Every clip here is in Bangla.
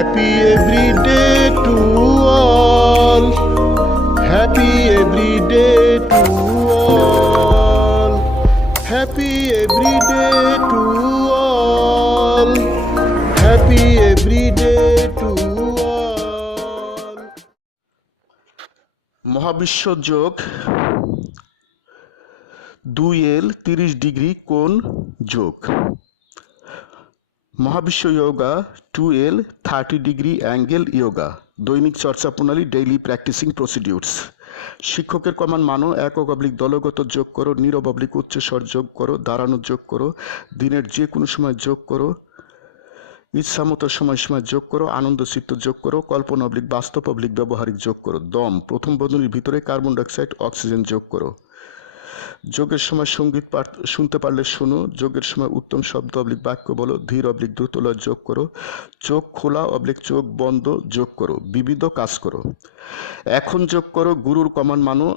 Happy every day to all. Happy every day to all. Happy every day to all. Happy every day to all. মহাবিশ্ব যোগ 2L 30 ডিগ্রি কোণ যোগ। মহাবিশ্ব yoga 2L 30 degree angle yoga. দৈনিক চর্চা প্রণালী ডেইলি প্র্যাকটিসিং প্রসিডিউরস। শিক্ষকের কমান মানো, একক অবলিক দলগত যোগ করো, নীরব অবলিক উচ্চস্বর যোগ করো, দাঁড়ানো যোগ করো, দিনের যে কোনো সময় যোগ করো, ইচ্ছামতো সময়সীমা যোগ করো, আনন্দ চিত্ত যোগ করো, কল্পনা অবলিক বাস্তব অবলিক ব্যবহারিক যোগ করো, দম প্রথম বন্ধনীর ভিতরে কার্বন ডাইঅক্সাইড অক্সিজেন যোগ করো। যোগের সময় সঙ্গীত শুনতে পারলে শোনো, যোগের সময় উত্তম শব্দ অবলিক বাক্য বলো, ধীর অবলিক দ্রুতলয় যোগ করো, চোখ খোলা অবলিক চোখ বন্ধ যোগ করো, বিবিধ কাজ করো। এখন যোগ করো, গুরুর কমান মানো,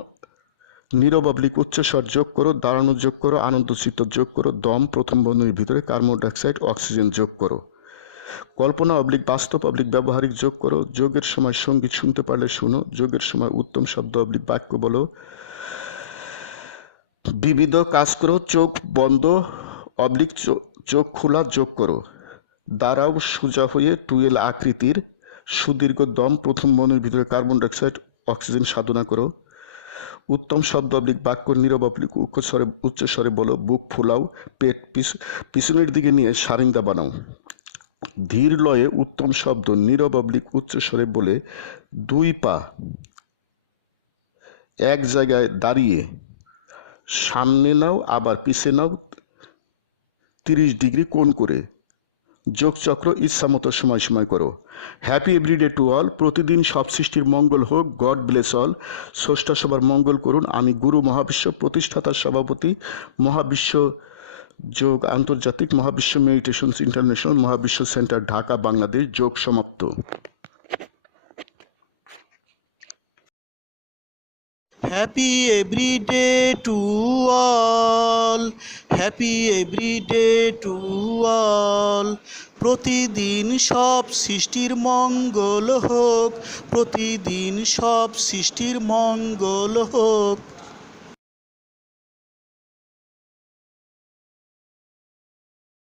নীরব অবলিক উচ্চস্বর যোগ করো, দাঁড়ানো যোগ করো, আনন্দ চিত্ত যোগ করো, দম প্রথম বন্ধনীর ভিতরে কার্বন ডাইঅক্সাইড অক্সিজেন যোগ করো। কল্পনা অবলিক বাস্তব অবলিক ব্যবহারিক যোগ করো, যোগের সময় সঙ্গীত শুনতে পারলে শোনো, যোগের সময় উত্তম শব্দ অবলিক বাক্য বলো, বিবিধ কাজ করো, চোখ বন্ধ অবলিক চোখ খোলা যোগ করো। দাঁড়াও সোজা হয়ে 2L আকৃতির সুদীর্ঘ দম প্রথম বন্ধনীর ভিতরে কার্বন ডাইঅক্সাইড অক্সিজেন সাধনা করো। উত্তম শব্দ অবলিক বাক্য নীরব অবলিক উচ্চস্বরে বলো, বুক ফুলাও, পেট পিছনের দিকে নিয়ে সারিন্দা বানাও। ধীর লয়ে উত্তম শব্দ নীরব অবলিক উচ্চস্বরে বলে 2 পা এক জায়গায় দাঁড়িয়ে সামনে নাও আবার পিছে নাও 30 ডিগ্রি কোণ করে। যোগচক্র ইচ্ছামতো সময় করো। Happy everyday to all. প্রতিদিন সব সৃষ্টির মঙ্গল হোক। God bless all. স্রষ্টা সবার মঙ্গল করুন। আমি গুরু মহাবিশ্ব প্রতিষ্ঠাতার সভাপতি, মহাবিশ্ব যোগ আন্তর্জাতিক, মহাবিশ্ব মেডিটেশনস ইন্টারন্যাশনাল, মহাবিশ্ব সেন্টার, ঢাকা, বাংলাদেশ। যোগ সমাপ্ত। Happy every day to all. Happy every day to all. প্রতিদিন সব সৃষ্টির মঙ্গল হোক। প্রতিদিন সব সৃষ্টির মঙ্গল হোক।